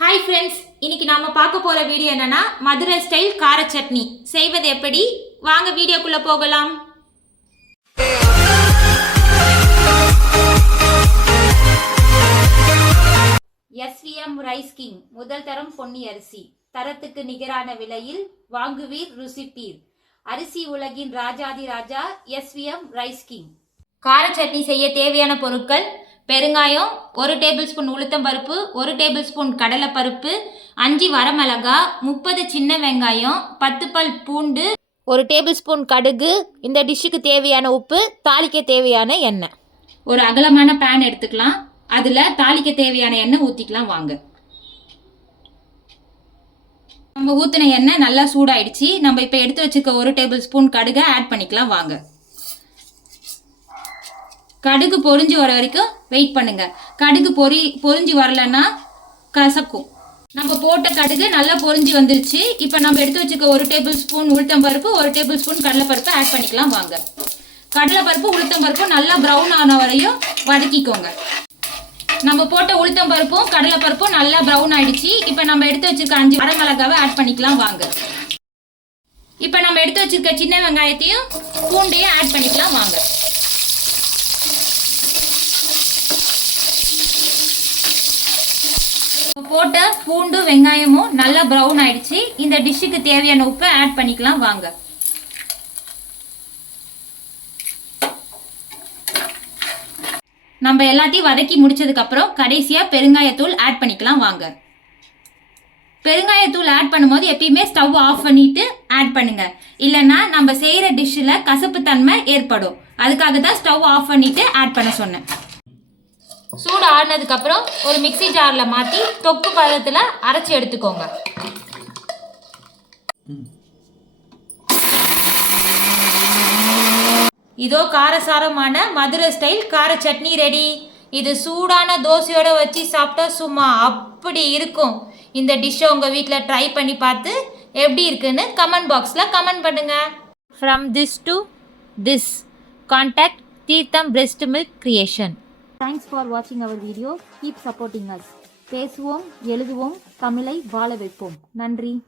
Hi friends இன்னைக்கு நாம பார்க்க போற வீடியோ என்னன்னா மதுரை ஸ்டைல் கார சட்னி. செய்வது எப்படி? வாங்க வீடியோக்குள்ள போகலாம். எஸ்விஎம் ரைஸ் கிங் முதல் தரம் பொன்னி அரிசி. தரத்துக்கு நிகரான விலையில் வாங்குவீர் ருசிப்பீர். அரிசி உலகின் ராஜாதி ராஜா எஸ்விஎம் ரைஸ் கிங் கார சட்னி செய்ய தேவையான பொருட்கள் பெருங்காயம் ஒரு டேபிள் ஸ்பூன் உளுத்தம் பருப்பு ஒரு டேபிள் ஸ்பூன் கடலைப்பருப்பு அஞ்சு வரமிளகா முப்பது சின்ன வெங்காயம் பத்து பல் பூண்டு ஒரு டேபிள் ஸ்பூன் கடுகு இந்த டிஷ்ஷுக்கு தேவையான உப்பு தாளிக்க தேவையான எண்ணெய். ஒரு அகலமான பேன் எடுத்துக்கலாம். அதில் தாளிக்க தேவையான எண்ணெய் ஊற்றிக்கலாம் வாங்க. நம்ம ஊற்றின எண்ணெய் நல்லா சூடாயிடுச்சு. நம்ம இப்போ எடுத்து வச்சுருக்க ஒரு டேபிள் ஸ்பூன் கடுகை ஆட் பண்ணிக்கலாம் வாங்க. கடுகு பொரிஞ்சு வர வரைக்கும் வெயிட் பண்ணுங்க. கடுகு பொரி பொரிஞ்சு வரலன்னா கசக்கும். நம்ம போட்ட கடுகு நல்லா பொரிஞ்சு வந்துருச்சு. இப்போ நம்ம எடுத்து வச்சுக்க ஒரு டேபிள் ஸ்பூன் உளுத்தம் பருப்பு ஒரு டேபிள் ஸ்பூன் கடலைப்பருப்பு ஆட் பண்ணிக்கலாம் வாங்க. கடலைப்பருப்பு உளுத்தம் பருப்பும் நல்லா ப்ரௌன் ஆன வரையும் வதக்கிக்கோங்க. நம்ம போட்ட உளுத்தம் பருப்பும் கடலைப்பருப்பும் நல்லா ப்ரௌன் ஆயிடுச்சு. இப்போ நம்ம எடுத்து வச்சிருக்க அஞ்சு வரமிளகாவை ஆட் பண்ணிக்கலாம் வாங்க. இப்போ நம்ம எடுத்து வச்சிருக்க சின்ன வெங்காயத்தையும் பூண்டையும் ஆட் பண்ணிக்கலாம் வாங்க. போட்ட பூண்டு வெங்காயமும் நல்லா ப்ரௌன் ஆயிடுச்சு. இந்த டிஷ்ஷுக்கு தேவையான உப்பை ஆட் பண்ணிக்கலாம் வாங்க. நம்ம எல்லாத்தையும் வதக்கி முடிச்சதுக்கப்புறம் கடைசியாக பெருங்காயத்தூள் ஆட் பண்ணிக்கலாம் வாங்க. பெருங்காயத்தூள் ஆட் பண்ணும்போது எப்பயுமே ஸ்டவ் ஆஃப் பண்ணிட்டு ஆட் பண்ணுங்க. இல்லைன்னா நம்ம செய்கிற டிஷ்ஷில் கசப்பு தன்மை ஏற்படும். அதுக்காக தான் ஸ்டவ் ஆஃப் பண்ணிட்டு ஆட் பண்ண சொன்னேன். சூடு ஆடினதுக்கப்புறம் ஒரு மிக்ஸி ஜாரில் மாற்றி தொக்கு பதத்தில் அரைச்சி எடுத்துக்கோங்க. இதோ காரசாரமான மதுரை ஸ்டைல் கார சட்னி ரெடி இது சூடான தோசையோட வச்சு சாப்பிட்டா சும்மா அப்படி இருக்கும். இந்த டிஷ்ஷை உங்கள் வீட்டில் ட்ரை பண்ணி பார்த்து எப்படி இருக்குன்னு கமெண்ட் பாக்ஸில் கமெண்ட் பண்ணுங்கள் from this to this contact Theertham breast milk creation thanks for வாட்சிங் our video keep supporting us பேசுவோம் எழுதுவோம் தமிழை வாழ வைப்போம். நன்றி.